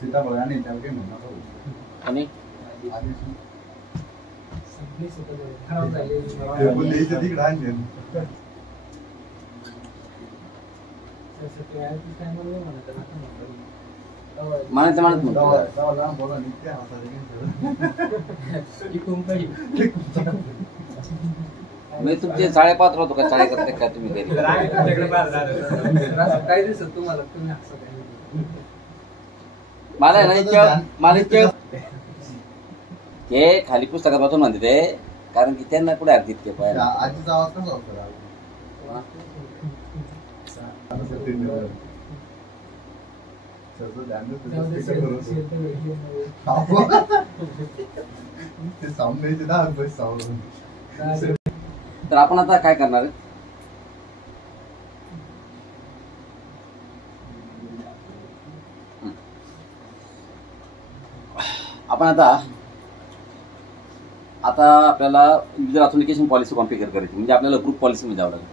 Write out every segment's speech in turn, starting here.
सीताफळ आणि त्याला काही म्हणणार आणि तिकडे आणले म्हणत मी तुमचे चाळे पात्र होतो का चाळे करते का तुम्ही घरी काय दिसत तुम्हाला तुम्ही मला हे खाली पुस्तकात वाचून म्हणते ते कारण की त्यांना कुठे अगदी इतके पाहिजे आजीचा आवाज कसा होता तर आपण आता काय करणार आहे आपण आता आपल्याला युजर ऑथेंटिकेशन पॉलिसी कॉन्फिगर करायची म्हणजे आपल्याला ग्रुप पॉलिसीमध्ये जावं लागेल.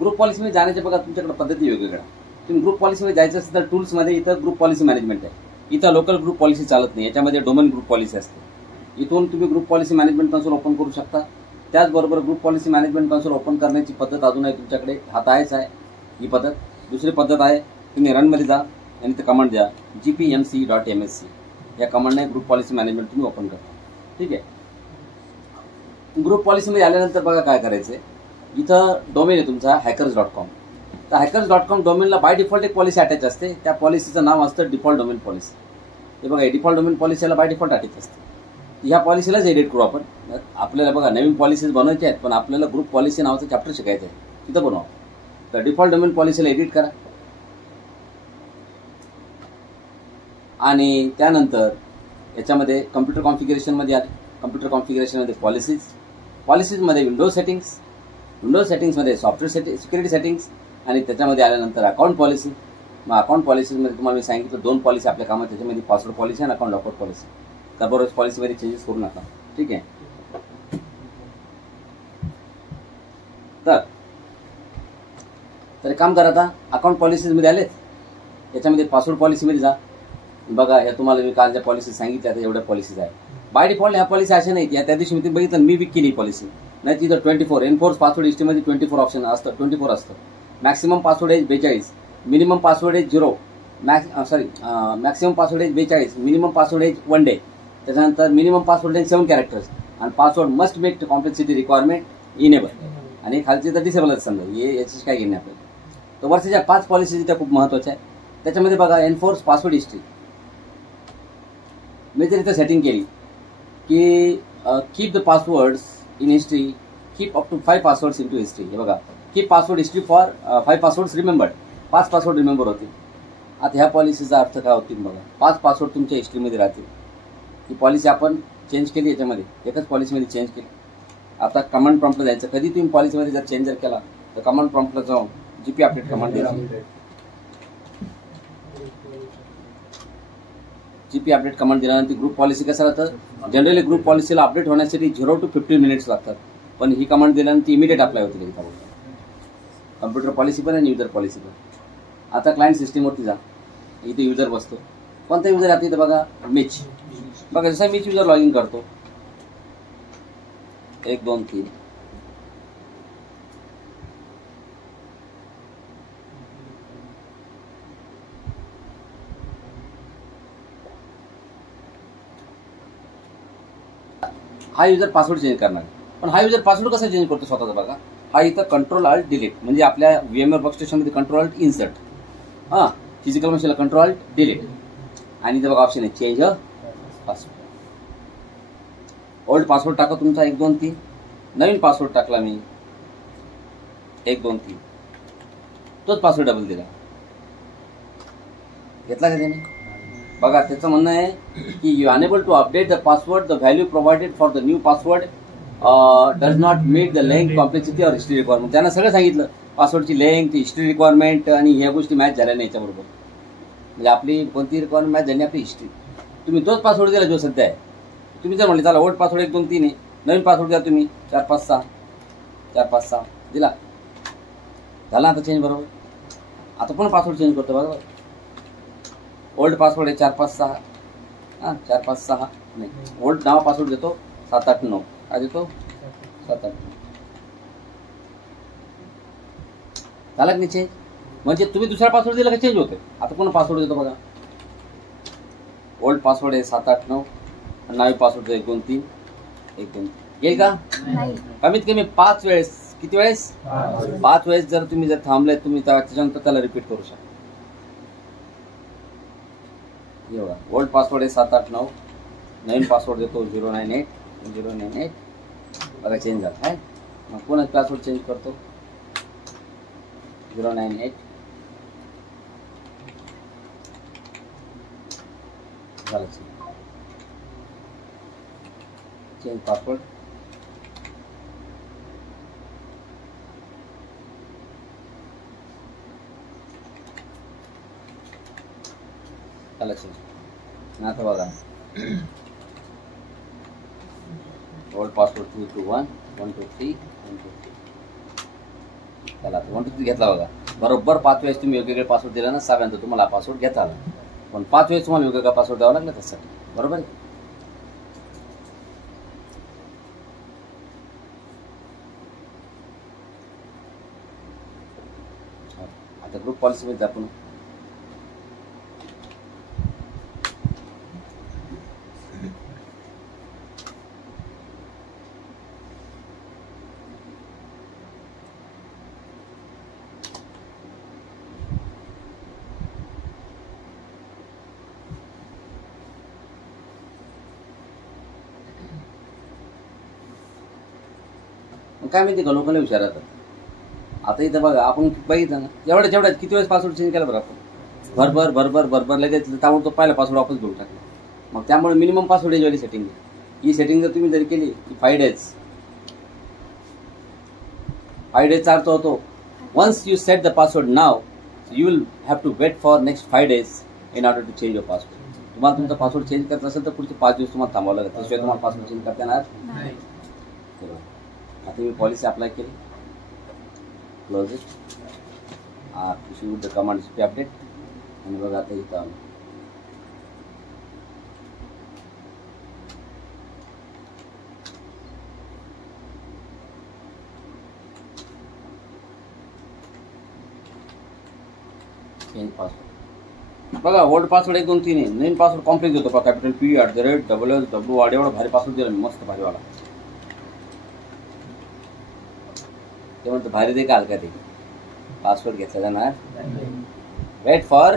ग्रुप पॉलिसीमध्ये जाण्याच्या बघा तुमच्याकडे पद्धती वेगवेगळ्या. तुम्ही ग्रुप पॉलिसीमध्ये जायचं असेल तर टूल्समध्ये इथं ग्रुप पॉलिसी मॅनेजमेंट आहे. इथं लोकल ग्रुप पॉलिसी चालत नाही, याच्यामध्ये डोमेन ग्रुप पॉलिसी असते. इथून तुम्ही group policy management console open करू शकता. त्याचबरोबर group policy management console open करण्याची पद्धत अजून आहे तुमच्याकडे, हात आहेच आहे ही पद्धत. दुसरी पद्धत आहे तुम्ही रनमध्ये जा आणि ते कमांड द्या gpmc.msc या कमांडने ग्रुप पॉलिसी मॅनेजमेंट तुम्ही ओपन करता. ठीक आहे. ग्रुप पॉलिसीमध्ये आल्यानंतर बघा काय करायचं आहे. इथं डोमेन आहे तुमचा hackers.com. तर hackers.com डोमेनला बाय डिफॉल्ट एक पॉलिसी अटॅच असते. त्या पॉलिसीचं नाव असतं डिफॉल्ट डोमेन पॉलिसी. हे बघा डिफॉल्ट डोमेन पॉलिसीला बाय डिफॉल्ट अटॅच असते. ह्या पॉलिसीलाच एडिट करू आपण. आपल्याला बघा नवीन पॉलिसीज बनवायचे आहेत पण आपल्याला ग्रुप पॉलिसी नावाचं चॅप्टर शिकायचं आहे, तिथं बनवा. तर डिफॉल्ट डोमेन पॉलिसीला एडिट करा आणि त्यानंतर याच्यामध्ये कम्प्युटर कॉन्फिगरेशनमध्ये आले. कम्प्युटर कॉन्फिगरेशनमध्ये पॉलिसीजमध्ये विंडोज सेटिंग्समध्ये सॉफ्टवेअर सिक्युरिटी सेटिंग्स आणि त्याच्यामध्ये आल्यानंतर अकाउंट पॉलिसी. मग अकाउंट पॉलिसीमध्ये तुम्हाला मी सांगितलं 2 पॉलिसी आपल्या कामात, त्याच्यामध्ये पासवर्ड पॉलिसी आणि अकाउंट लॉकआउट पॉलिसी. त्याबरोबर पॉलिसीमध्ये चेंजेस करू नका. ठीक आहे. तर काम करा. आता अकाउंट पॉलिसीजमध्ये आलेत, याच्यामध्ये पासवर्ड पॉलिसीमध्ये जा. बघा ह्या तुम्हाला मी काल ज्या पॉलिसी सांगितल्या त्या एवढ्या पॉलिसीज आहेत. बाय डिफॉल्ट ह्या पॉलिसी अशा नाहीत. त्या दिवशी मी बघितलं मी विक केली पॉलिसी नाही. तिथं 24 एनफोर्स पासवर्ड हिस्ट्रीमध्ये 24 ऑप्शन असतं, 24 असतं. Maximum password age 42, minimum password age 0, maximum password age 42, minimum password age 1 day. त्याच्यानंतर मिनिमम पासवर्ड एज 7 कॅरेक्टर्स आणि password must make complexity requirement enable आणि खालचे तर डिसेबलच समजा. हे याची काय घेणे आपल्याला. तर वर्षाच्या 5 पॉलिसीज त्या खूप महत्त्वाच्या आहेत. त्याच्यामध्ये बघा एनफोर्स पासवर्ड हिस्ट्री मी जर इथं सेटिंग केली की keep the passwords in history, keep up to 5 passwords in to history. हे बघा keep password history for 5 passwords remembered. 5 password remember होतील. आता ह्या पॉलिसीचा अर्थ काय होतील बघा. 5 पासवर्ड तुमच्या हिस्ट्रीमध्ये राहतील. ही पॉलिसी आपण चेंज केली, याच्यामध्ये एकच पॉलिसीमध्ये चेंज केली. आता कमांड प्रॉम्प्टला जायचं. कधी तुम्ही पॉलिसीमध्ये जर चेंज केला तर कमांड प्रॉम्प्टला जाऊन जीपी अपडेट कमांड द्यायची. जीपी अपडेट कमांड दिल्यानंतर ग्रुप पॉलिसी कसं राहतं. जनरली ग्रुप पॉलिसीला अपडेट होण्यासाठी 0 to 15 मिनिट्स लागतात, पण ही कमांड दिल्यानंतर इमिडिएट अप्लाय होते. कम्प्युटर पॉलिसी पण आणि युजर पॉलिसी पण. आता क्लायंट सिस्टीमवरती जा. इथे युजर बसतो. कोणता युजर राहते इथं बघा मिच. बघा जसं मिच युजर लॉग इन करतो 1 2 3 हा युजर पासवर्ड चेंज करणार. पण हा युजर पासवर्ड कसा चेंज करतो स्वतःचा बघा. हा इथं कंट्रोल अल्ट डिलीट म्हणजे आपल्या VMware वर्कस्टेशनमध्ये कंट्रोल अल्ट इन्सर्ट. फिजिकल मशीनला कंट्रोल डिलीट आणि इथे बघा ऑप्शन आहे चेंज पासवर्ड. ओल्ड पासवर्ड टाका तुमचा 1 2 3. नवीन पासवर्ड टाकला मी 1 2 3. तोच पासवर्ड डबल दिला. घेतला का त्याने? बघा त्याचं म्हणणं आहे की you unable to update the password, the value provided for the new password does not meet the length, complexity और हिस्ट्री रिक्वायरमेंट. त्यांना सगळं सांगितलं पासवर्डची लेंथ, हिस्ट्री रिक्वायरमेंट आणि ह्या गोष्टी मॅच झाल्या नाही याच्याबरोबर. म्हणजे आपली कोणती रिक्वायरमेंट मॅच झाली आपली हिस्ट्री. तुम्ही तोच पासवर्ड दिला जो सध्या आहे. तुम्ही जर म्हटले चला ओल्ड पासवर्ड 1 2 3 आहे, नवीन पासवर्ड द्या तुम्ही 4 5 6 4 5 6 दिला. झाला आता चेंज बरोबर. आता पण पासवर्ड चेंज करतो बरोबर. ओल्ड पासवर्ड आहे 4 5 6 4 5 6 नाही, ओल्ड नावा पासवर्ड देतो 7 8 9. काय देतो 7 8 9. झाला की नाही चेंज? म्हणजे तुम्ही दुसरा पासवर्ड दिला का चेंज होते. आता पुन्हा पासवर्ड देतो बघा. ओल्ड पासवर्ड आहे 7 8 9 आणि नवीन पासवर्ड 1 2 3 1 2 3. येईल का? कमीत कमी 5 वेळेस. किती वेळेस? 5 वेळेस जर तुम्ही जर थांबले तुम्ही त्याच्यानंतर त्याला रिपीट करू शकता. एवढा ओल्ड पासवर्ड आहे 7 8 9, नवीन पासवर्ड देतो 098 098. बघा चेंज झाला आहे. मग पुन्हा पासवर्ड चेंज करतो 098. झालं चेंज पासवर्ड. झालं चेंज. आता बघा ओल्ड पासवर्ड 2 2 1 1 2 3 1 2 3. त्याला 1 2 3 घेतला बघा. बरोबर 5 वेळेस तुम्ही वेगवेगळे पासवर्ड दिला ना, 6व्यांदा तुम्हाला पासवर्ड घेता आला. पण 5 वेळेस तुम्हाला वेगवेगळा पासवर्ड द्यावा लागला त्यासाठी. बरोबर आहे. आता ग्रुप पॉलिसी मध्ये आपण काय माहिती का लोकांना विचारतात. आता इथं बघा आपण बघितलं ना जेवढ्या किती वेळेस पासवर्ड चेंज केला बरं आपण. भरभर लगेच त्यामुळे तो पहिला पासवर्ड वापस घेऊन टाकला. मग त्यामुळे मिनिमम पासवर्ड एजवाली सेटिंग आहे. ही सेटिंग जर तुम्ही जर केली की 5 डेजचा अर्थ होतो once you set the password now you will have to wait for next 5 days in order to change your password. तुम्हाला तुमचा पासवर्ड चेंज करायचा असेल तर पुढचे 5 दिवस तुम्हाला थांबावं लागेल. त्याशिवाय तुम्हाला पासवर्ड चेंज करता येणार नाही. आता मी पॉलिसी अप्लाय केली. Close it. Issue the command P update. आणि बघा आता इथं चेंज पासवर्ड. बघा ओल्ड पासवर्ड 1 2 3 आहे. नवीन पासवर्ड कॉम्प्लेक्स होतो बघा. कॅपिटल P@WW एवढा भारी पासवर्ड दिला मी. मस्त भारीवाला. ते म्हणतो भारी दे का हलका दे. पासवर्ड घेतला जाणार. Weight for.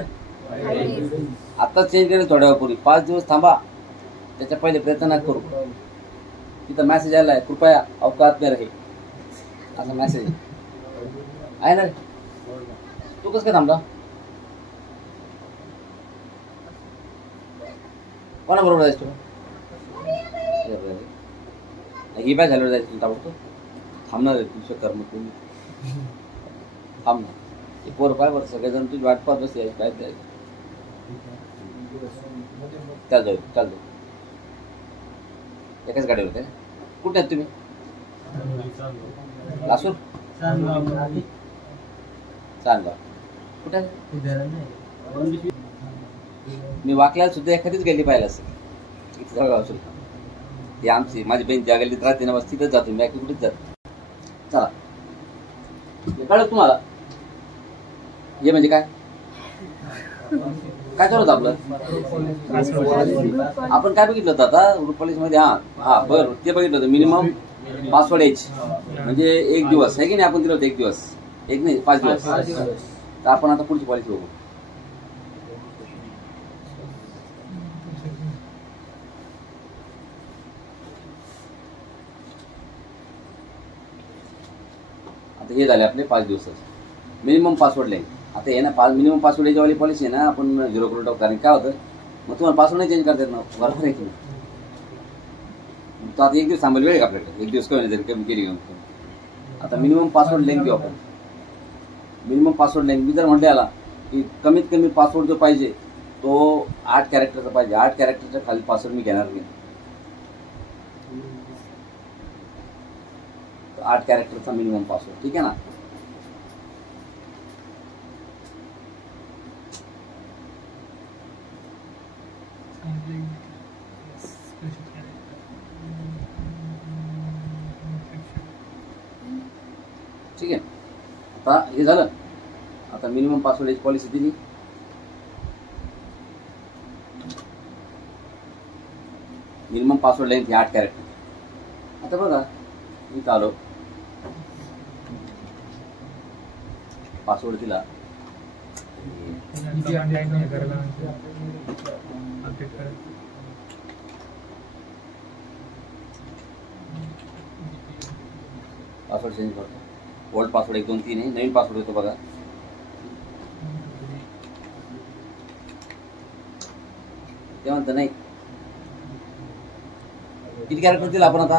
आता चेंज करेल थोड्या वेळापूर्वी. 5 दिवस थांबा. त्याच्या पहिले प्रयत्न नका करू. तिथं मेसेज आलाय कृपया अवकात में रहे असा मेसेज आहे ना. तू कसं काय थांबला? कोणाबरोबर जायचं तुला? ही बॅच झाल्यावर जायचं तुला आवडतो. थांबणार आहे तुझं कर्म तुम्ही थांबणार. ते पोर पाय बरं सगळेजण तुझी वाट पाहत बस यायची. काय जायचं चाल जाऊ एकाच गाडीवर होते. कुठे आहेत तुम्ही? लासूर चांदगाव. कुठे? मी वाकल्याला सुद्धा एखादीच गल्ली पाहिलं असेल. इथे जवळ असेल ती आमची माझी बहीण ज्या गल्लीत राहते ना बस तिथंच जातो मी. बाकी कुठेच जातो. चला कळलं तुम्हाला हे म्हणजे काय काय करत आपलं आपण काय बघितलं होतं आता ग्रुप पॉलिसी मध्ये? हा बरं ते बघितलं होतं. मिनिमम पासवर्ड एज म्हणजे 1 दिवस आहे की नाही. आपण दिलं होतं 1 दिवस. 1 नाही 5 दिवस. तर आपण आता पुढची पॉलिसी बघू. आता हे झाले आपले 5 दिवसाचे मिनिमम पासवर्ड लेंथ. आता हे ना मिनिमम पासवर्ड याच्यावाली पॉलिसी आहे ना, आपण 0 करून टाकू. कारण काय होतं मग तुम्हाला पासवर्ड नाही चेंज करता येत ना, बरोबर आहे की नाही. तो आता 1 दिवस थांबेल वेळ का आपल्याकडे, 1 दिवस कमी जरी कमी केली. आता मिनिमम पासवर्ड लेंथ घेऊ आपण. मिनिमम पासवर्ड लेंथ मी जर म्हटलं याला की कमीत कमी पासवर्ड जो पाहिजे तो 8 कॅरेक्टरचा पाहिजे. 8 कॅरेक्टरच्या खाली पासवर्ड मी घेणार नाही. 8 कॅरेक्टरचा मिनिमम पासवर्ड, ठीक आहे ना. ठीक आहे. आता हे झालं. आता मिनिमम पासवर्ड पॉलिसी दिली. Minimum password length 8 character. आता बघा मी चालो पासवर्ड दिला. पासवर्ड चेंज करतो. ओल्ड पासवर्ड 1 2 3 आहे. नवीन पासवर्ड येतो बघा. ते म्हणतं नाही किती कॅरेक्टर दिला आपण आता.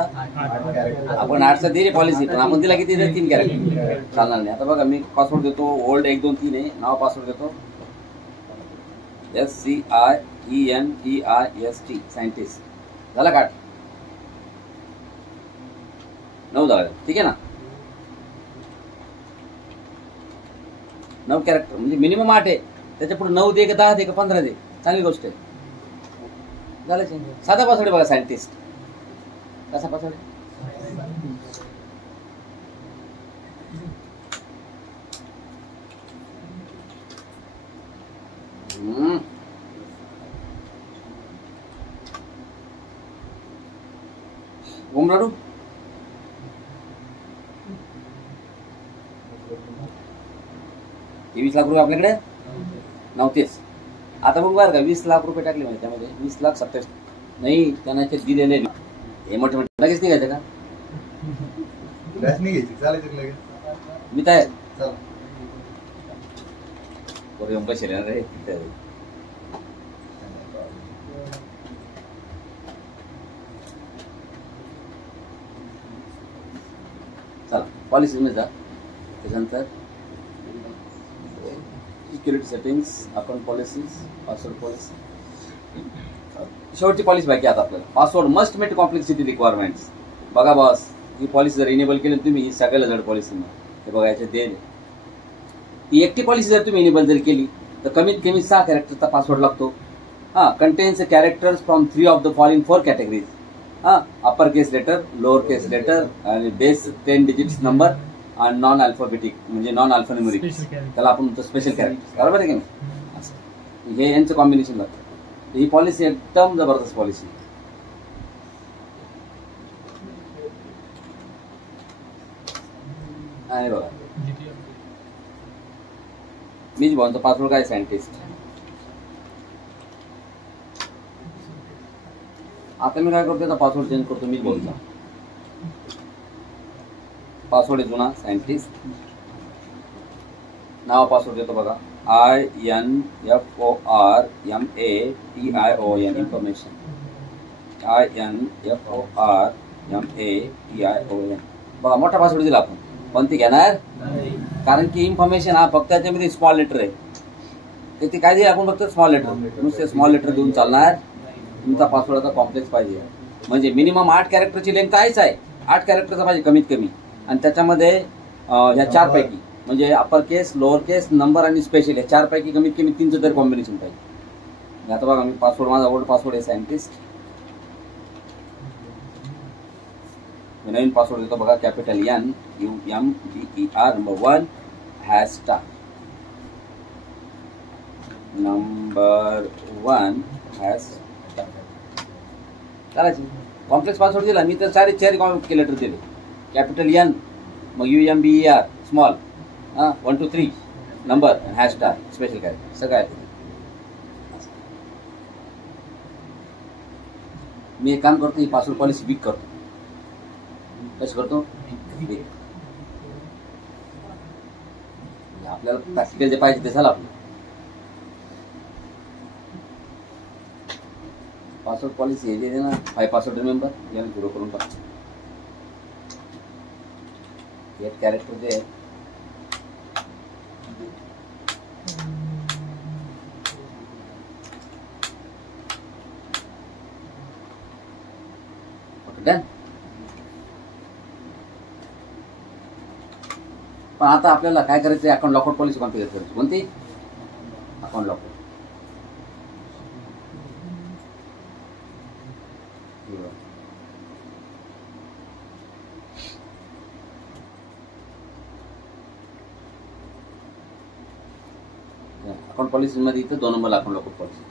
आपण 8चा दिली पॉलिसी, पण आपण दिला किती 3 कॅरेक्टर चालणार नाही. आता बघा मी पासवर्ड देतो. ओल्ड 1 2 3 आहे. नाव पासवर्ड देतो SCIENTIST सायंटिस्ट. झाला का 9 झाला. ठीक आहे ना. 9 कॅरेक्टर म्हणजे मिनिमम 8 आहे. त्याच्या पुढे 9 दे का 10 दे का 15 दे, चांगली गोष्ट आहे. झालं चेंज. साधा पासवर्ड बघा सायंटिस्ट. कसा पासवर्ड ओमराडू. हे 20 लाख रुपये आपल्याकडे नव्हतेच. आता बघ बरं का 20 लाख रुपये टाकले म्हणजे त्यामध्ये 20,27,000 नाही त्यांना दिलेले. हे मोठे मोठे लगेच निघायचं का मी काय पैसे रे. चला पॉलिसी मध्ये जा. त्याच्यानंतर security settings, account policies, password policy. शेवटची पॉलिसी बाकी आता आपल्याला. पासवर्ड मस्ट मेट कॉम्प्लेक्सिटी रिक्वायरमेंट्स. बघा बॉस ही पॉलिसी जर इनेबल केली तुम्ही ही सगळ्याला जड पॉलिसी हे बघा याच्यात दे. ही एकटी पॉलिसी जर तुम्ही इनेबल जर केली तर कमीत कमी 6 कॅरेक्टरचा पासवर्ड लागतो. Contains characters from 3 of the following 4 categories. Upper case letter, lower case letter आणि बेस 10 डिजिट्स नंबर आणि नॉन अल्फाबेटिक म्हणजे नॉन अल्फान्यूमेरिक. त्याला आपण स्पेशल कॅरेक्टर बरोबर आहे की नाही. हे यांचं कॉम्बिनेशन लागतं. ही पॉलिसी एकदम जबरदस्त पॉलिसी. आहे बघा मीच भाऊंचा पासवर्ड काय सायंटिस्ट. आता मी काय करतो पासवर्ड चेंज करतो. मीच भाऊंचा पासवर्ड आहे जुना सायंटिस्ट. नाव पासवर्ड देतो बघा INFORMATION इन्फॉर्मेशन. INFORMATION बघा मोठा पासवर्ड दिला आपण पण ते घेणार कारण की इन्फॉर्मेशन हा फक्त त्याच्यामध्ये स्मॉल लेटर आहे. ते काय दिले आपण फक्त स्मॉल लेटर. नुसते स्मॉल लेटर देऊन चालणार. तुमचा पासवर्ड आता कॉम्प्लेक्स पाहिजे म्हणजे मिनिमम 8 कॅरेक्टरची लेंथ आहेच आहे. 8 कॅरेक्टरचा पाहिजे कमीत कमी. आणि त्याच्यामध्ये ह्या 4 पैकी म्हणजे अपर केस, लोअर केस, नंबर आणि स्पेशल या 4 पैकी कमीत कमी 3चं तरी कॉम्बिनेशन पाहिजे. आता बघा मी पासवर्ड माझा ओल्ड पासवर्ड आहे सायंटिस्ट. नवीन पासवर्ड देतो बघा कॅपिटल NUMBER नंबर 1 #. नंबर 1 करायची. कॉम्प्लेक्स पासवर्ड दिला मी तर 4 लेटर दिले. कॅपिटल N मग UMBER small 1 2 3 number # special character सगळं आहे. मी एक काम करतो ही पासवर्ड पॉलिसी वीक करतो. कसं करतो आपल्याला प्रॅक्टिकल जे पाहिजे ते झालं आपलं. पासवर्ड पॉलिसी हे जे ना 5 पासवर्ड रिमेंबर याला झिरो करून टाक. एक कॅरेक्टर जे आहे डन. पण आता आपल्याला काय करायचं, अकाउंट लॉकआउट पॉलिसी कॉन्फिगर करायची. कोणती? Account lockout. अकाउंट पॉलिसी मध्ये इथं 2 नंबरला अकाउंट लॉकआउट पॉलिसी.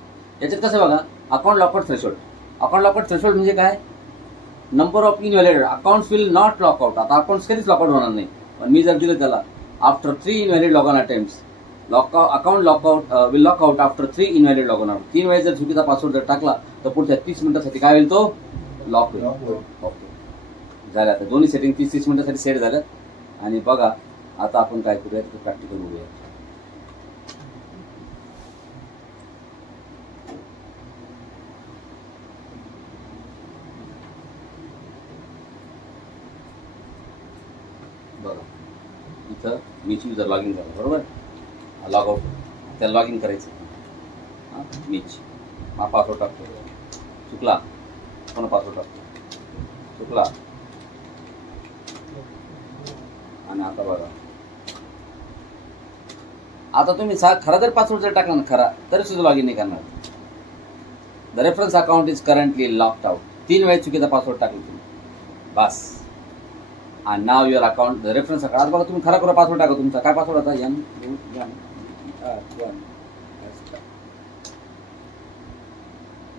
याच्यात कसं बघा, account lockout threshold. Account lockout threshold म्हणजे काय? Number of invalid accounts will not lockout. आता अकाउंट्स कधीच लॉकआउट होणार नाही. पण मी जर दिलं त्याला after 3 invalid log on attempts account lockout will lockout after 3 invalid log on out. 3 वेळेस जर चुकीचा पासवर्ड जर टाकला तर पुढच्या 30 मिनिटांसाठी काय होईल, तो लॉक होईल. ओके झालं. आता दोन्ही सेटिंग 30 मिनिटांसाठी सेट झालं. आणि बघा आता आपण काय करूया, प्रॅक्टिकल बघूया. बघा इथं मीच युजर लॉग इन झाला, बरोबर. लॉग आउट त्याला लॉग इन करायचं. मीच हा पासवर्ड टाकतो, चुकला पुन्हा पासवर्ड टाकतो, चुकला. आणि आता बघा, आता तुम्ही खरा जर पासवर्ड जर टाकला ना खरा, तरी सुद्धा लॉग इन नाही करणार. The reference account is currently locked out. 3 वेळेस चुकीचा पासवर्ड टाकला तुम्ही, बस. आणि नाव your account the reference account. बघा तुम्ही खरा खरा पासवर्ड टाका. तुमचा काय पासवर्ड होता?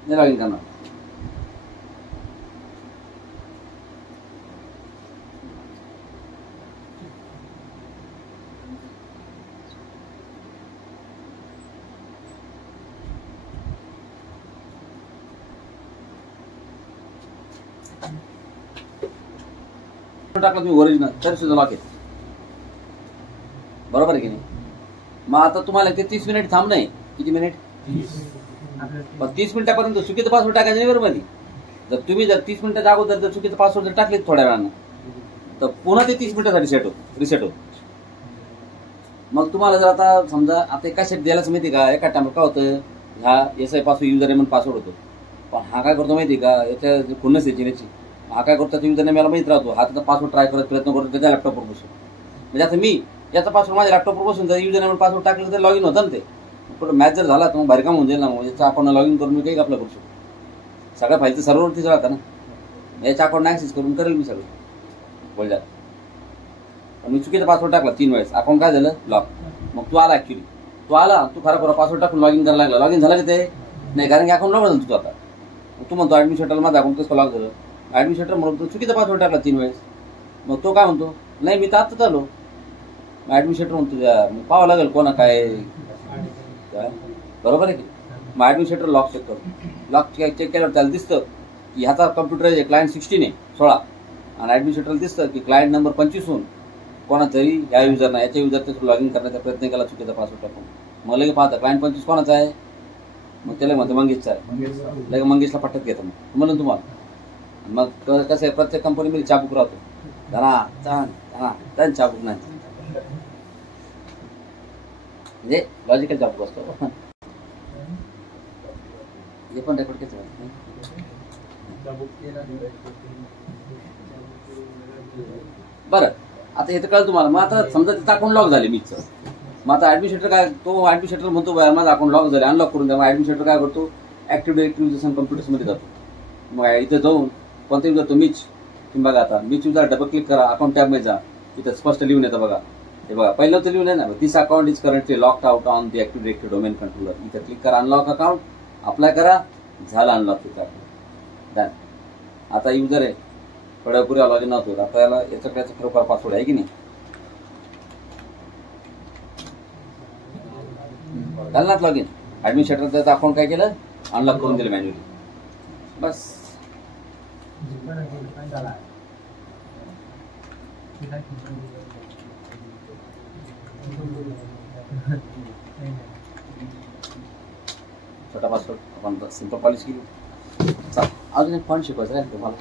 लॉग इन करणार. टाकला तुम्ही ओरिजिनल, तरी सुद्धा लॉक येते, बरोबर आहे की नाही. मग आता तुम्हाला ते 30 मिनिट थांब नाही. किती मिनिट? 30 मिनिटापर्यंत चुकीचं पासवर्ड टाकायचं नाही, बरोबर. जर तुम्ही 30 मिनिटाच्या अगोदर जर चुकीचं पासवर्ड जर टाकले थोड्या वेळानं, तर पुन्हा ते 30 मिनिटासाठी रिसेट होत. मग तुम्हाला जर आता समजा आता एका सेट द्यायलाच माहिती का, एका टाइमला काय होतं, ह्या SI password user name password होतो. पण हा काय करतो माहिती का, याच्या खुन्नस याची याची हा काय करतो, युजर नेम याला माहित राहतो. हा त्याचा पासवर्ड ट्राय करत प्रयत्न करतो त्याच्या लॅपटॉपवर बसून. म्हणजे आता मी याचा पासवर्ड माझ्या लॅपटॉपवर बसून जर युजर नेम पासवर्ड टाकलं तर लॉग इन होतं ना. ते पुढे मॅच जर झाला तर मग भारी काम होऊन जाईल ना. मग याच्या अकाउंटला लॉग इन करून मी काही आपलं करू शकतो. सगळ्या फाईलचं सर्व्हरवरतीच राहतं ना. याच्या अकाउंट ऍक्सेस करून करेल मी सगळं बोलल्या. पण मी चुकीचा पासवर्ड टाकला 3 वेळेस, अकाउंट काय झालं, लॉक. मग तू आला ऍक्च्युली, तू खरा खरा पासवर्ड टाकून लॉग इन करायला लागला. लॉग इन झालं की ते नाही, कारण की अकाउंट लॉग झालं तुझं. आता तू म्हणतो ऍडमिनिस्ट्रेटरला माझं अकाउंट कसं लॉक झालं. ऍडमिनिस्ट्रेटर म्हणतो चुकीचा पासवर्ड टाकला 3 वेळेस. मग तो काय म्हणतो, नाही मी तर आत्ताच आलो. मग ऍडमिनिस्ट्रेटर म्हणतो मग पाहावं लागेल कोणा काय, बरोबर आहे की. मग ऍडमिनिस्ट्रेटर लॉक चेक करतो. लॉक चेक केल्यावर त्याला दिसतं की ह्याचा कम्प्युटर आहे क्लायंट 16 आणि ऍडमिनिस्ट्रेटरला दिसतं की क्लायंट नंबर 25 होऊन कोणातरी या युजरना याच्या युजरचं लॉग इन करण्याचा प्रयत्न केला चुकीचा पासवर्ड टाकून. मग लगे पाहता क्लायंट 25 कोणाचा आहे, मग त्याला म्हणतो मंगेशचा आहे. लगे मंगेशला पटत घेतं. मग म्हणून तुम्हाला मग कसं आहे, प्रत्येक कंपनीमध्ये चाबूक राहतो. धना चाबूक नाही, म्हणजे लॉजिकल चाबूक असतो. हे पण रेकॉर्ड केलं बरं. आता हे तर कळलं तुम्हाला. मग आता समजा तिथं अकाउंट लॉक झाले मीचं. मग आता ऍडमिनिस्ट्रेटर काय, तो ऍडमिनिस्ट्रेटर म्हणतो माझं अकाउंट लॉक झाले, अनलॉक करून द्या. मग ऍडमिनिस्ट्रेटर काय करतो, ऍक्टिव्ह डायरेक्टरी युजर्स कम्प्युटर्समध्ये जातो. मग इथे जाऊन कोणता युजर तो मीच, तुम्ही बघा आता मीच युजर डबल क्लिक करा, अकाउंट टॅबमध्ये जा. इथं स्पष्ट लिहून येतं बघा. हे बघा पहिलं तर लिहून आहे ना, this account is currently locked out on the active directory domain controller. इथं क्लिक करा, अनलॉक अकाउंट, अप्लाय करा, झालं अनलॉक. डन. आता युजर आहे थोड्यापुऱ्या लॉग इन होतो. आता याला याच्याकडे खरोखर पासवर्ड आहे की नाही, घालणार लॉग इन. ऍडमिनिस्ट्रेटर त्याचं अकाउंट काय केलं, अनलॉक करून दिलं मॅन्युअली, बस. छोटा पासवर्ड आपण सिंपल पॉलिसी केली. अजून एक पॉईंट शिकवायचं आहे तुम्हाला.